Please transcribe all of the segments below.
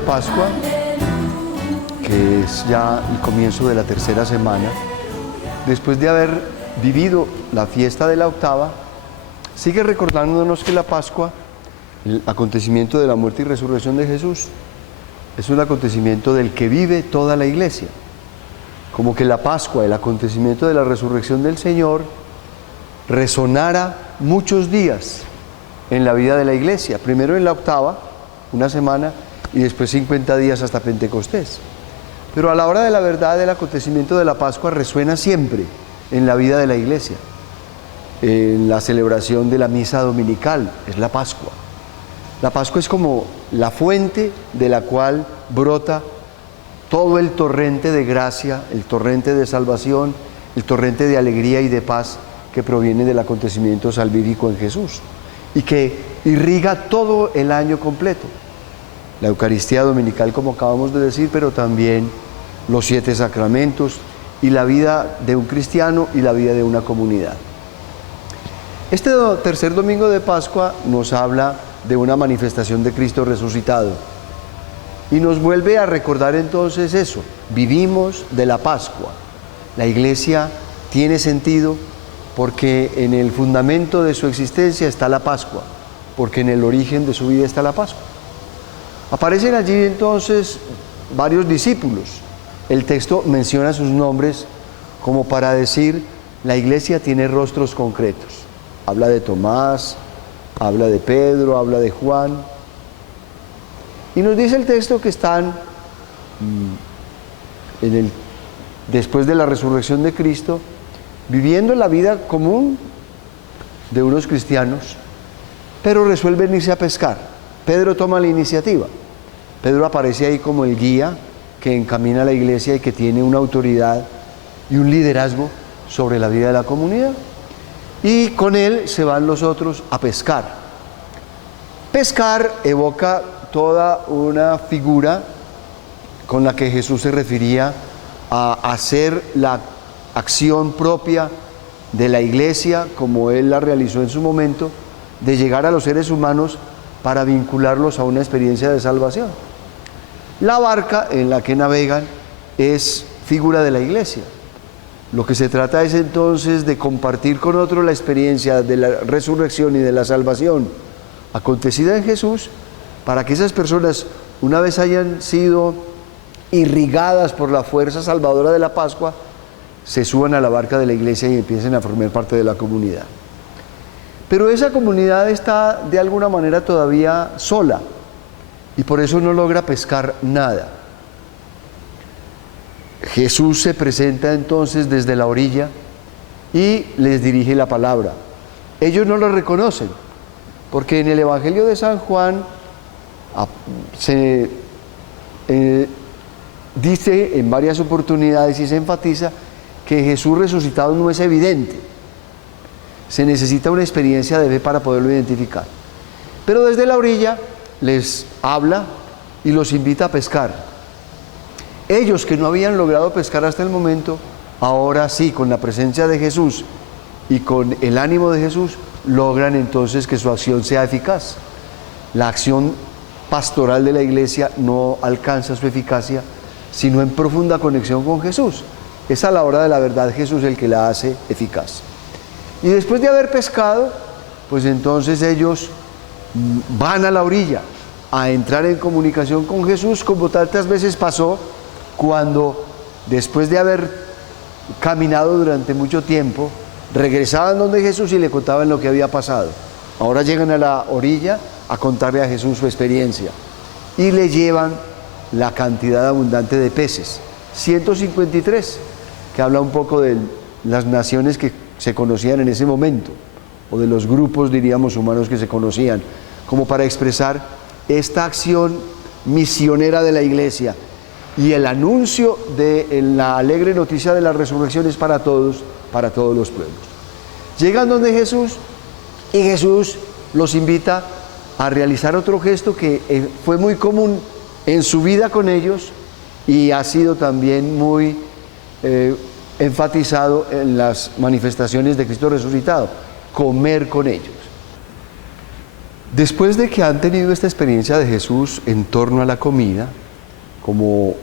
de Pascua, que es ya el comienzo de la tercera semana, después de haber vivido la fiesta de la octava, sigue recordándonos que la Pascua, el acontecimiento de la muerte y resurrección de Jesús, es un acontecimiento del que vive toda la Iglesia. Como que la Pascua, el acontecimiento de la resurrección del Señor, resonara muchos días en la vida de la Iglesia. Primero en la octava, una semana, y después 50 días hasta Pentecostés. Pero a la hora de la verdad, el acontecimiento de la Pascua resuena siempre en la vida de la Iglesia. En la celebración de la misa dominical, es la Pascua. La Pascua es como la fuente de la cual brota todo el torrente de gracia, el torrente de salvación, el torrente de alegría y de paz que proviene del acontecimiento salvífico en Jesús y que irriga todo el año completo. La Eucaristía dominical, como acabamos de decir, pero también los 7 sacramentos y la vida de un cristiano y la vida de una comunidad. Este tercer domingo de Pascua nos habla de una manifestación de Cristo resucitado y nos vuelve a recordar entonces eso: vivimos de la Pascua. La Iglesia tiene sentido porque en el fundamento de su existencia está la Pascua, porque en el origen de su vida está la Pascua. Aparecen allí entonces varios discípulos. El texto menciona sus nombres como para decir, la Iglesia tiene rostros concretos. Habla de Tomás, habla de Pedro, habla de Juan. Y nos dice el texto que están después de la resurrección de Cristo, viviendo la vida común de unos cristianos, pero resuelven irse a pescar. Pedro toma la iniciativa. Pedro aparece ahí como el guía que encamina a la Iglesia y que tiene una autoridad y un liderazgo sobre la vida de la comunidad. Y con él se van los otros a pescar. Pescar evoca toda una figura con la que Jesús se refería a hacer la acción propia de la Iglesia, como Él la realizó en su momento, de llegar a los seres humanos para vincularlos a una experiencia de salvación. La barca en la que navegan es figura de la Iglesia. Lo que se trata es entonces de compartir con otros la experiencia de la resurrección y de la salvación acontecida en Jesús, para que esas personas, una vez hayan sido irrigadas por la fuerza salvadora de la Pascua, se suban a la barca de la Iglesia y empiecen a formar parte de la comunidad. Pero esa comunidad está de alguna manera todavía sola y por eso no logra pescar nada. Jesús se presenta entonces desde la orilla y les dirige la palabra. Ellos no lo reconocen, porque en el Evangelio de San Juan se dice en varias oportunidades y se enfatiza que Jesús resucitado no es evidente. Se necesita una experiencia de fe para poderlo identificar. Pero desde la orilla les habla y los invita a pescar. Ellos que no habían logrado pescar hasta el momento, ahora sí, con la presencia de Jesús y con el ánimo de Jesús, logran entonces que su acción sea eficaz. La acción pastoral de la Iglesia no alcanza su eficacia sino en profunda conexión con Jesús. Es a la hora de la verdad Jesús el que la hace eficaz. Y después de haber pescado, pues entonces ellos van a la orilla a entrar en comunicación con Jesús, como tantas veces pasó cuando después de haber caminado durante mucho tiempo, regresaban donde Jesús y le contaban lo que había pasado. Ahora llegan a la orilla a contarle a Jesús su experiencia y le llevan la cantidad abundante de peces, 153, que habla un poco de las naciones que se conocían en ese momento, o de los grupos, diríamos, humanos que se conocían, como para expresar esta acción misionera de la Iglesia. Y el anuncio de la alegre noticia de la resurrección es para todos los pueblos. Llegan donde Jesús y Jesús los invita a realizar otro gesto que fue muy común en su vida con ellos y ha sido también muy enfatizado en las manifestaciones de Cristo resucitado: comer con ellos. Después de que han tenido esta experiencia de Jesús en torno a la comida, como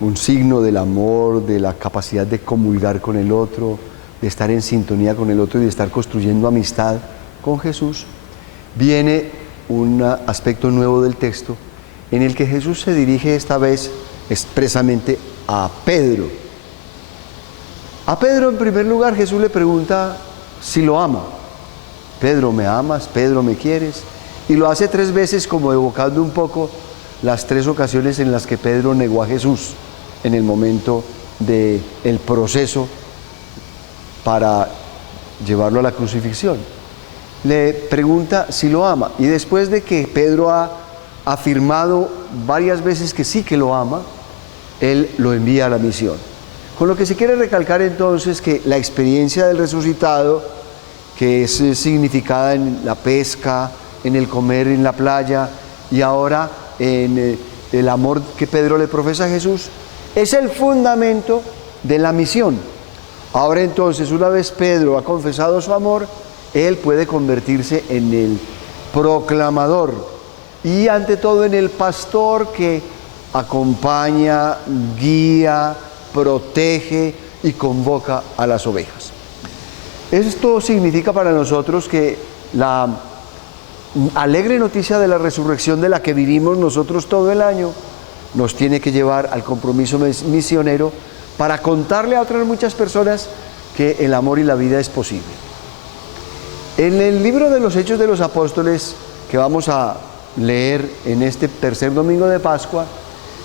un signo del amor, de la capacidad de comulgar con el otro, de estar en sintonía con el otro y de estar construyendo amistad con Jesús, viene un aspecto nuevo del texto en el que Jesús se dirige esta vez expresamente a Pedro. A Pedro, en primer lugar, Jesús le pregunta si lo ama. Pedro, ¿me amas? Pedro, ¿me quieres? Y lo hace 3 veces, como evocando un poco las 3 ocasiones en las que Pedro negó a Jesús en el momento del proceso para llevarlo a la crucifixión. Le pregunta si lo ama, y después de que Pedro ha afirmado varias veces que sí que lo ama, él lo envía a la misión. Con lo que se quiere recalcar entonces que la experiencia del resucitado, que es significada en la pesca, en el comer en la playa y ahora en el amor que Pedro le profesa a Jesús, es el fundamento de la misión. Ahora entonces, una vez Pedro ha confesado su amor, él puede convertirse en el proclamador y ante todo en el pastor que acompaña, guía, protege y convoca a las ovejas. Esto significa para nosotros que la alegre noticia de la resurrección de la que vivimos nosotros todo el año nos tiene que llevar al compromiso misionero para contarle a otras muchas personas que el amor y la vida es posible. En el libro de los Hechos de los Apóstoles, que vamos a leer en este tercer domingo de Pascua,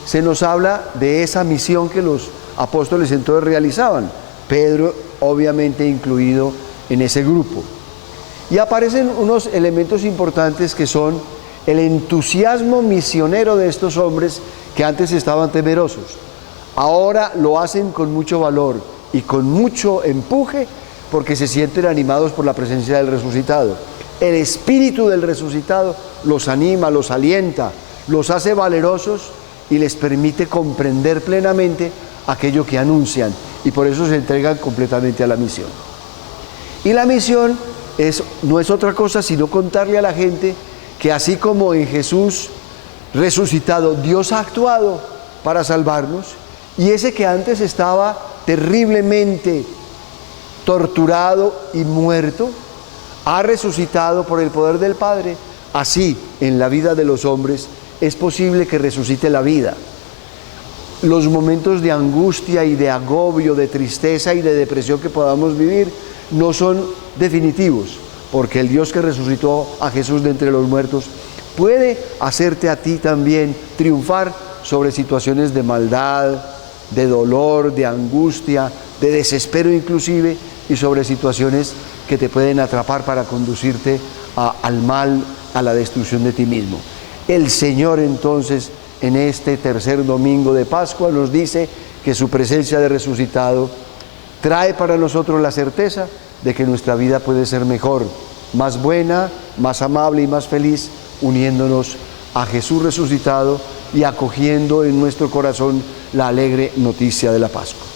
se nos habla de esa misión que los apóstoles entonces realizaban, Pedro obviamente incluido en ese grupo. Y aparecen unos elementos importantes que son el entusiasmo misionero de estos hombres que antes estaban temerosos. Ahora lo hacen con mucho valor y con mucho empuje porque se sienten animados por la presencia del resucitado. El espíritu del resucitado los anima, los alienta, los hace valerosos y les permite comprender plenamente aquello que anuncian, y por eso se entregan completamente a la misión. Y la misión no es otra cosa sino contarle a la gente que así como en Jesús resucitado Dios ha actuado para salvarnos, y ese que antes estaba terriblemente torturado y muerto ha resucitado por el poder del Padre. Así en la vida de los hombres es posible que resucite la vida. Los momentos de angustia y de agobio, de tristeza y de depresión que podamos vivir no son definitivos, porque el Dios que resucitó a Jesús de entre los muertos puede hacerte a ti también triunfar sobre situaciones de maldad, de dolor, de angustia, de desespero inclusive, y sobre situaciones que te pueden atrapar para conducirte al mal, a la destrucción de ti mismo. El Señor entonces en este tercer domingo de Pascua nos dice que su presencia de resucitado trae para nosotros la certeza de que nuestra vida puede ser mejor, más buena, más amable y más feliz, uniéndonos a Jesús resucitado y acogiendo en nuestro corazón la alegre noticia de la Pascua.